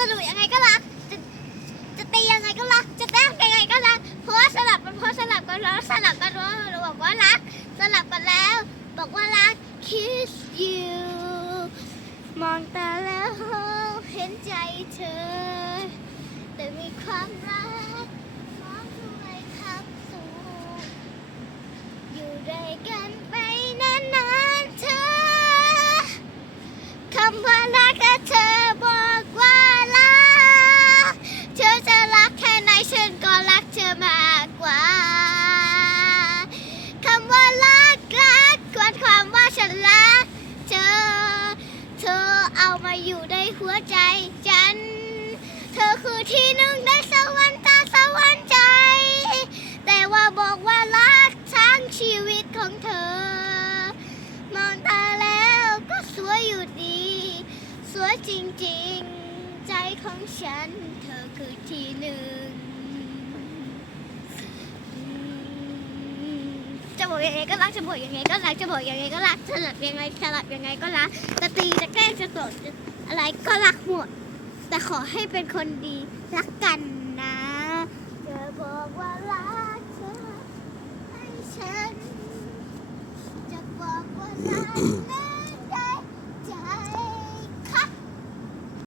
จะดุยังไงก็รัก จะจะตียังไงก็รัก จะแต้มยังไงก็รัก เพราะว่าสลับกันเพราะสลับกันแล้วสลับกันแล้วบอกว่ารัก สลับกันแล้ว บอกว่ารัก kiss you มองตาแล้วเห็นใจเธอ แต่มีความรักมองด้วยครับสูงอยู่ด้วยกันไปนานๆเธอคำว่ารัก ฉันรักเธอ เธอเอามาอยู่ในหัวใจฉัน เธอคือที่หนึ่งในสวรรค์ตาสวรรค์ใจ แต่ว่าบอกว่ารักทั้งชีวิตของเธอ มองตาแล้วก็สวยอยู่ดี สวยจริงๆ ใจของฉัน เธอคือที่หนึ่งอืมจะ บอกยังไงก็รักจะบอกยังไงก็รักจะบอกยังไงก็รักสลับยังไงสลับยังไงก็รักจะตีจะแกล้งจะโกรธอะไรก็รักหมด แต่ขอให้เป็นคนดีรักกันนะจะบอกว่ารักเธอให้ฉันจะบอกว่ารัก